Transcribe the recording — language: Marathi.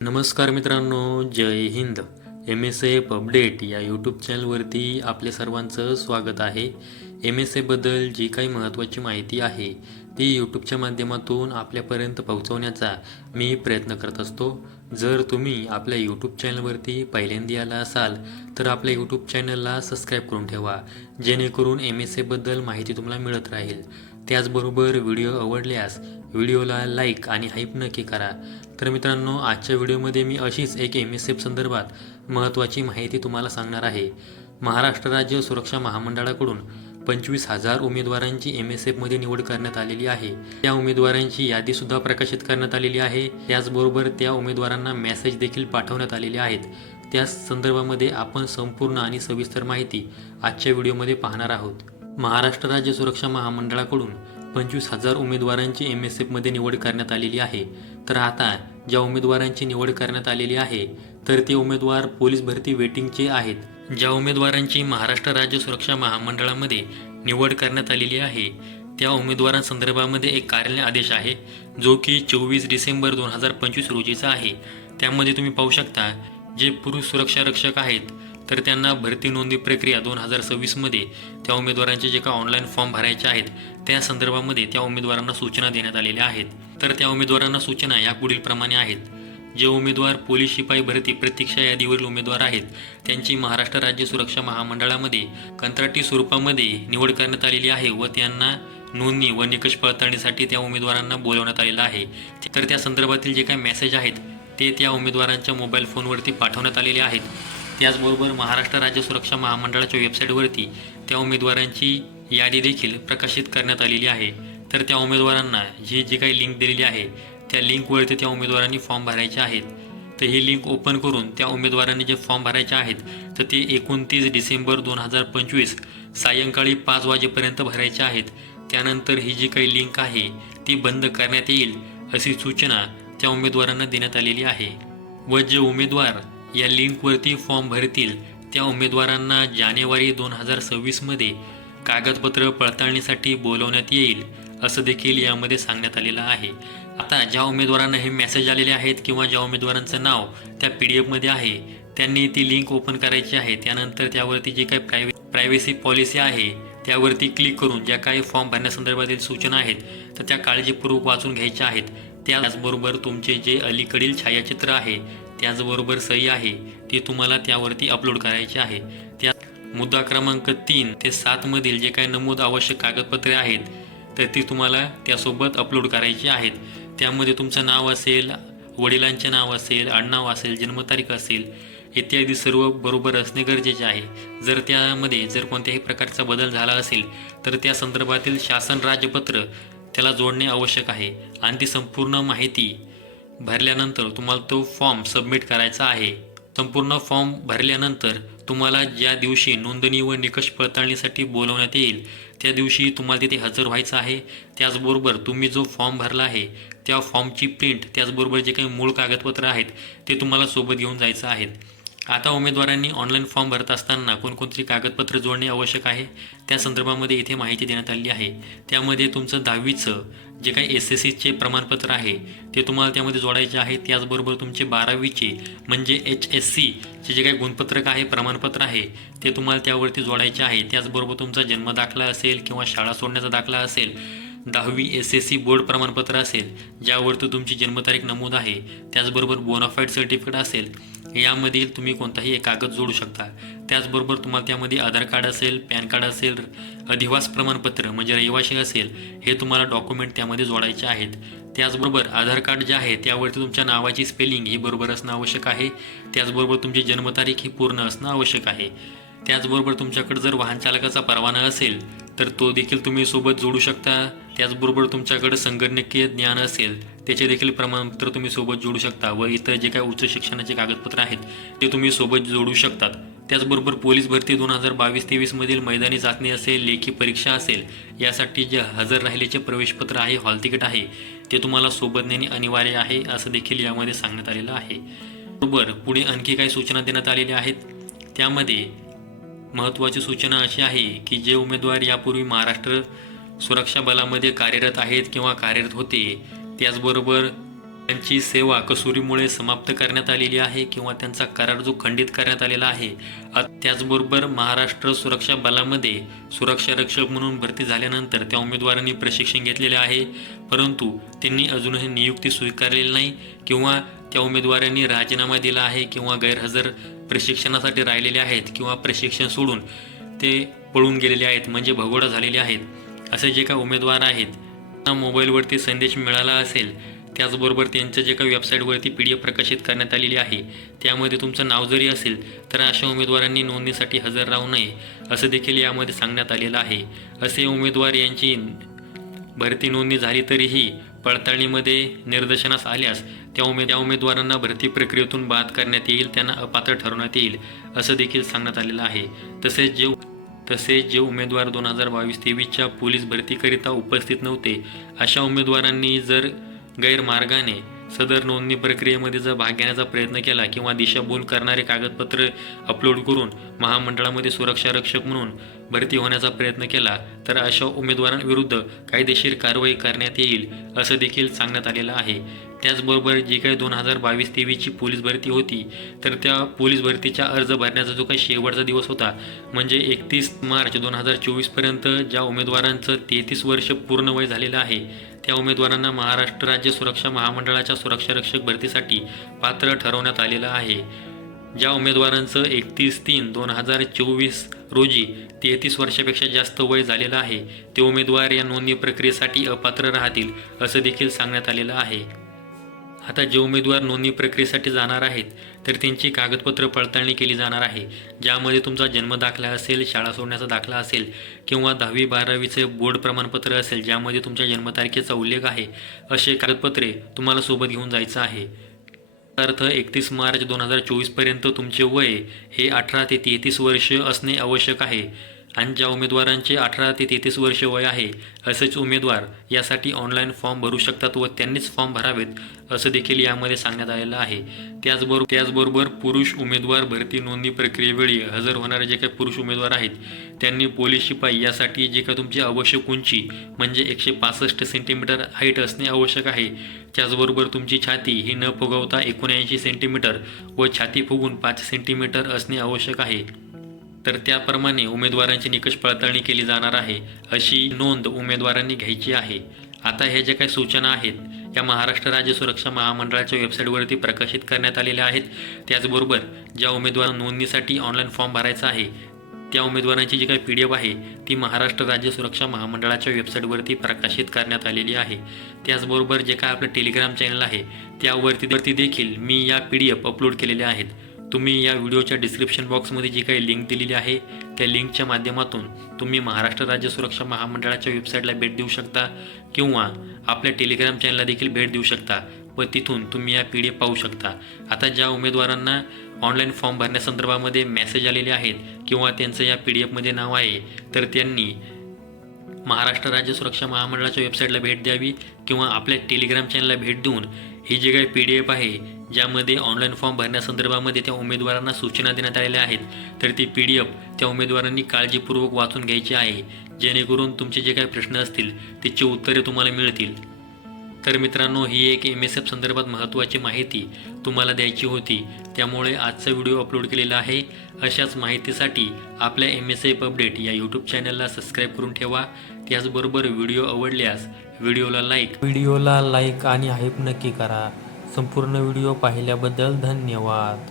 नमस्कार मित्रांनो, जय हिंद. MSF अपडेट या यूट्यूब चॅनलवरती आपल्या सर्वांचं स्वागत आहे. MSFबद्दल जी काही महत्त्वाची माहिती आहे ती यूट्यूबच्या माध्यमातून आपल्यापर्यंत पोहोचवण्याचा मी प्रयत्न करत असतो. जर तुम्ही आपल्या यूट्यूब चॅनलवरती पहिल्यांदा आला असाल तर आपल्या यूट्यूब चॅनलला सबस्क्राईब करून ठेवा, जेणेकरून MSFबद्दल माहिती तुम्हाला मिळत राहील. त्याचबरोबर व्हिडिओ आवडल्यास व्हिडिओला लाईक आणि हाईप नक्की करा. तर मित्रांनो, आजच्या व्हिडिओमध्ये मी अशीच एक MSF संदर्भात महत्त्वाची माहिती तुम्हाला सांगणार आहे. महाराष्ट्र राज्य सुरक्षा महामंडळाकडून 25,000 उमेदवारांची MSFमध्ये निवड करण्यात आलेली आहे. त्या उमेदवारांची यादीसुद्धा प्रकाशित करण्यात आलेली आहे. त्याचबरोबर त्या उमेदवारांना मेसेज देखील पाठवण्यात आलेले आहेत. त्या संदर्भामध्ये आपण संपूर्ण आणि सविस्तर माहिती आजच्या व्हिडिओमध्ये पाहणार आहोत. महाराष्ट्र राज्य सुरक्षा महामंडळाकडून 25,000 उमेदवारांची MSFमध्ये निवड करण्यात आलेली आहे. तर आता ज्या उमेदवारांची निवड करण्यात आलेली आहे तर ते उमेदवार पोलीस भरती वेटिंगचे आहेत. ज्या उमेदवारांची महाराष्ट्र राज्य सुरक्षा महामंडळामध्ये निवड करण्यात आलेली आहे त्या उमेदवारांसंदर्भामध्ये एक कार्यालय आदेश आहे, जो की 24 डिसेंबर 2025 रोजीचा आहे. त्यामध्ये तुम्ही पाहू शकता, जे पुरुष सुरक्षा रक्षक आहेत तर त्यांना भरती नोंदणी प्रक्रिया 2026मध्ये त्या उमेदवारांचे जे का ऑनलाईन फॉर्म भरायचे आहेत त्या संदर्भामध्ये त्या उमेदवारांना सूचना देण्यात आलेल्या आहेत. तर त्या उमेदवारांना सूचना या पुढील प्रमाणे आहेत. जे उमेदवार पोलीस शिपाई भरती प्रतीक्षा यादीवरील उमेदवार आहेत त्यांची महाराष्ट्र राज्य सुरक्षा महामंडळामध्ये कंत्राटी स्वरूपामध्ये निवड करण्यात आलेली आहे व त्यांना नोंदणी व निकष पडताळणीसाठी त्या उमेदवारांना बोलवण्यात आलेलं आहे. तर त्या संदर्भातील जे काही मेसेज आहेत ते त्या उमेदवारांच्या मोबाईल फोनवरती पाठवण्यात आलेले आहेत. त्याचबरोबर महाराष्ट्र राज्य सुरक्षा महामंडळाच्या वेबसाईटवरती त्या उमेदवारांची यादी देखील प्रकाशित करण्यात आलेली आहे. तर त्या उमेदवारांना जी काही लिंक दिलेली आहे त्या लिंकवरती त्या उमेदवारांनी फॉर्म भरायचे आहेत. तर ही लिंक ओपन करून त्या उमेदवारांनी जे फॉर्म भरायचे आहेत तर ते 29 डिसेंबर 2025 सायंकाळी 5 वाजेपर्यंत भरायचे आहेत. त्यानंतर ही जी काही लिंक आहे ती बंद करण्यात येईल अशी सूचना त्या उमेदवारांना देण्यात आलेली आहे. व जे उमेदवार या लिंकवरती फॉर्म भरतील त्या उमेदवारांना जानेवारी 2026मध्ये कागदपत्र पडताळणीसाठी बोलवण्यात येईल असं देखील यामध्ये सांगण्यात आलेलं आहे. आता ज्या उमेदवारांना हे मेसेज आलेले आहेत किंवा ज्या उमेदवारांचं नाव त्या PDF मध्ये आहे त्यांनी ती लिंक ओपन करायची आहे. त्यानंतर त्यावरती जी काही प्रायव्हसी पॉलिसी आहे त्यावरती क्लिक करून ज्या काही फॉर्म भरण्यासंदर्भातील सूचना आहेत तर त्या काळजीपूर्वक वाचून घ्यायच्या आहेत. त्याचबरोबर तुमचे जे अलीकडील छायाचित्र आहे त्याचबरोबर सही आहे ती तुम्हाला त्यावरती अपलोड करायची आहे. त्या मुद्दा क्रमांक 3 ते 7 मधील जे काही नमूद आवश्यक कागदपत्रे आहेत तर ती तुम्हाला त्यासोबत अपलोड करायची आहेत. त्यामध्ये तुमचं नाव असेल, वडिलांचे नाव असेल, आडनाव असेल, जन्मतारीख असेल इत्यादी सर्व बरोबर असणे गरजेचे आहे. जर त्यामध्ये कोणत्याही प्रकारचा बदल झाला असेल तर त्या संदर्भातील शासन राजपत्र त्याला जोडणे आवश्यक आहे. आणि ती संपूर्ण माहिती भरल्यानंतर तुम्हाला तो फॉर्म सबमिट करायचा आहे. संपूर्ण फॉर्म भरल्यानंतर तुम्हाला ज्या दिवशी नोंदणी व निकष पडताळणीसाठी बोलवण्यात येईल त्या दिवशी तुम्हाला तिथे हजर व्हायचं आहे. त्याचबरोबर तुम्ही जो फॉर्म भरला आहे त्या फॉर्मची प्रिंट त्याचबरोबर जे काही मूळ कागदपत्र आहेत ते तुम्हाला सोबत घेऊन जायचं आहेत. आता उमेदवारांनी ऑनलाईन फॉर्म भरत असताना कोणकोणती कागदपत्र जोडणे आवश्यक आहे त्या संदर्भामध्ये इथे माहिती देण्यात आली आहे. त्यामध्ये तुमचं 10वीचं जे काही SSCचे प्रमाणपत्र आहे ते तुम्हाला त्यामध्ये जोडायचे आहे. त्याचबरोबर तुमचे 12वीचे म्हणजे HSCचे जे काही गुणपत्रक आहे, प्रमाणपत्र आहे ते तुम्हाला त्यावरती जोडायचे आहे. त्याचबरोबर तुमचा जन्मदाखला असेल किंवा शाळा सोडण्याचा दाखला असेल, 10वी SSC बोर्ड प्रमाणपत्र असेल ज्यावरती तुमची जन्मतारीख नमूद आहे, त्याचबरोबर बोनाफाईड सर्टिफिकेट असेल, यामधील तुम्ही कोणताही एक कागद जोडू शकता. त्याचबरोबर तुम्हाला त्यामध्ये आधार कार्ड असेल, पॅन कार्ड असेल, अधिवास प्रमाणपत्र म्हणजे रहिवासी असेल, हे तुम्हाला डॉक्युमेंट त्यामध्ये जोडायचे आहेत. त्याचबरोबर आधार कार्ड जे आहे त्यावरती तुमच्या नावाची स्पेलिंग ही बरोबर असणं आवश्यक आहे. त्याचबरोबर तुमची जन्मतारीख ही पूर्ण असणं आवश्यक आहे. त्याचबरोबर तुमच्याकडे जर वाहन चालकाचा परवाना असेल तर तो देखील तुम्ही सोबत जोडू शकता. त्याचबरोबर तुमच्याकडे संगणकीय ज्ञान असेल त्याचे देखील प्रमाणपत्र तुम्ही सोबत जोडू शकता व इतर जे काही उच्च शिक्षणाचे कागदपत्र आहेत ते तुम्ही सोबत जोडू शकतात. त्याचबरोबर पोलीस भरती 2022-23 मधील मैदानी चाचणी असेल, लेखी परीक्षा असेल यासाठी जे हजर राहिलेचे प्रवेशपत्र आहे, हॉल तिकीट आहे ते तुम्हाला सोबत नेणे अनिवार्य आहे असं देखील यामध्ये सांगण्यात आलेलं आहे. बरोबर पुढे आणखी काही सूचना देण्यात आलेल्या आहेत. त्यामध्ये महत्त्वाची सूचना अशी आहे की जे उमेदवार यापूर्वी महाराष्ट्र सुरक्षा बलामध्ये कार्यरत आहेत किंवा कार्यरत होते, त्याचबरोबर त्यांची सेवा कसुरीमुळे समाप्त करण्यात आलेली आहे किंवा त्यांचा करार जो खंडित करण्यात आलेला आहे। त्याचबरोबर महाराष्ट्र सुरक्षा बलामध्ये सुरक्षा रक्षक म्हणून भरती झाल्यानंतर त्या उमेदवारांनी प्रशिक्षण घेतलेले आहे, परंतु त्यांनी अजूनही नियुक्ती स्वीकारलेली नाही किंवा त्या उमेदवारांनी राजीनामा दिला आहे किंवा गैरहजर प्रशिक्षणासाठी राहिलेले आहेत किंवा प्रशिक्षण सोडून ते पळून गेलेले आहेत, म्हणजे भगोडा झालेले आहेत असे जे काही उमेदवार आहेत त्यांना मोबाईलवरती संदेश मिळाला असेल। त्याचबरोबर त्यांच्या जे काही वेबसाईटवरती PDF प्रकाशित करण्यात आलेली आहे त्यामध्ये तुमचं नाव जरी असेल तर अशा उमेदवारांनी नोंदणीसाठी हजर राहू नये असं देखील यामध्ये सांगण्यात आलेलं आहे। असे उमेदवार यांची भरती नोंदणी झाली तरीही पडताळणीमध्ये निदर्शनास आल्यास त्या उमेदवारांना भरती प्रक्रियेतून बाद करण्यात येईल, त्यांना अपात्र ठरवण्यात येईल असं देखील सांगण्यात आलेलं आहे। तसेच जे उमेदवार 2022-23च्या पोलीस भरतीकरिता उपस्थित नव्हते अशा उमेदवारांनी जर गैरमार्गाने सदर नोंदणी प्रक्रियेमध्ये जर भाग घेण्याचा प्रयत्न केला किंवा दिशाभूल करणारे कागदपत्र अपलोड करून महामंडळामध्ये सुरक्षा रक्षक म्हणून भरती होण्याचा प्रयत्न केला तर अशा उमेदवारांविरुद्ध कायदेशीर कारवाई करण्यात येईल असं देखील सांगण्यात आलेलं आहे। त्याचबरोबर जी काही 2022-23ची पोलीस भरती होती तर त्या पोलीस भरतीचा अर्ज भरण्याचा जो काही शेवटचा दिवस होता म्हणजे 31 मार्च 2024पर्यंत ज्या उमेदवारांचं 33 वर्ष पूर्ण वय झालेलं आहे त्या उमेदवारांना महाराष्ट्र राज्य सुरक्षा महामंडळाच्या सुरक्षा रक्षक भरतीसाठी पात्र ठरवण्यात आलेलं आहे। ज्या उमेदवारांचं 31/3/2024 रोजी 33 वर्षापेक्षा जास्त वय झालेलं आहे ते उमेदवार या नोंदणी प्रक्रियेसाठी अपात्र राहतील असं देखील सांगण्यात आलेलं आहे। आता जे उमेदवार नोंदणी प्रक्रियेसाठी जाणार आहेत तर त्यांची कागदपत्र पडताळणी केली जाणार आहे, ज्यामध्ये तुमचा जन्म दाखला असेल, शाळा सोडण्याचा दाखला असेल किंवा 10वी-12वीचे बोर्ड प्रमाणपत्र असेल ज्यामध्ये तुमच्या जन्मतारखेचा उल्लेख आहे असे कागदपत्रे तुम्हाला सोबत घेऊन जायचं आहे। अर्थ 31 मार्च 2024पर्यंत तुमचे वय हे 18 ते 33 वर्ष असणे आवश्यक आहे आणि ज्या उमेदवारांचे 18 ते 33 वर्ष वय आहे असेच उमेदवार यासाठी ऑनलाईन फॉर्म भरू शकतात व त्यांनीच फॉर्म भरावेत असं देखील यामध्ये सांगण्यात आलेलं आहे। त्याचबरोबर पुरुष उमेदवार भरती नोंदणी प्रक्रियेवेळी हजर होणारे जे काही पुरुष उमेदवार आहेत त्यांनी पोलीस शिपाई यासाठी जे काही तुमची आवश्यक उंची म्हणजे 165 सेंटीमीटर हाईट असणे आवश्यक आहे। त्याचबरोबर तुमची छाती ही न फुगवता 79 सेंटीमीटर व छाती फुगून 5 सेंटीमीटर असणे आवश्यक आहे। तर त्याप्रमाणे उमेदवारांची निकष पडताळणी केली जाणार आहे अशी नोंद उमेदवारांनी घ्यायची आहे। आता ह्या ज्या काही सूचना आहेत या महाराष्ट्र राज्य सुरक्षा महामंडळाच्या वेबसाईटवरती प्रकाशित करण्यात आलेल्या आहेत। त्याचबरोबर ज्या उमेदवार नोंदणीसाठी ऑनलाईन फॉर्म भरायचा आहे त्या उमेदवारांची जी काही PDF आहे ती महाराष्ट्र राज्य सुरक्षा महामंडळाच्या वेबसाईटवरती प्रकाशित करण्यात आलेली आहे। त्याचबरोबर जे काय आपलं टेलिग्राम चॅनल आहे त्यावरती देखील मी या PDF अपलोड केलेल्या आहेत। तुम्ही या व्हिडिओच्या डिस्क्रिप्शन बॉक्समध्ये जी काही लिंक दिलेली आहे त्या लिंकच्या माध्यमातून तुम्ही महाराष्ट्र राज्य सुरक्षा महामंडळाच्या वेबसाईटला भेट देऊ शकता किंवा आपल्या टेलिग्राम चॅनलला देखील भेट देऊ शकता व तिथून तुम्ही या PDF पाहू शकता। आता ज्या उमेदवारांना ऑनलाईन फॉर्म भरण्यासंदर्भामध्ये मेसेज आलेले आहेत किंवा त्यांचं या PDFमध्ये नाव आहे तर त्यांनी महाराष्ट्र राज्य सुरक्षा महामंडळाच्या वेबसाईटला भेट द्यावी किंवा आपल्या टेलिग्राम चॅनलला भेट देऊन ही जी काही PDF आहे ज्यामध्ये ऑनलाईन फॉर्म भरण्यासंदर्भामध्ये त्या उमेदवारांना सूचना देण्यात आलेल्या आहेत तर ती PDF त्या उमेदवारांनी काळजीपूर्वक वाचून घ्यायची आहे, जेणेकरून तुमचे जे काही प्रश्न असतील त्याची उत्तरे तुम्हाला मिळतील। तर मित्रांनो, ही एक MSF संदर्भात महत्त्वाची माहिती तुम्हाला द्यायची होती, त्यामुळे आजचा व्हिडिओ अपलोड केलेला आहे। अशाच माहितीसाठी आपल्या MSF अपडेट या यूट्यूब चॅनलला सबस्क्राईब करून ठेवा। त्याचबरोबर व्हिडिओ आवडल्यास व्हिडिओला लाईक आणि हाईप नक्की करा। संपूर्ण व्हिडिओ पाहिल्याबद्दल धन्यवाद।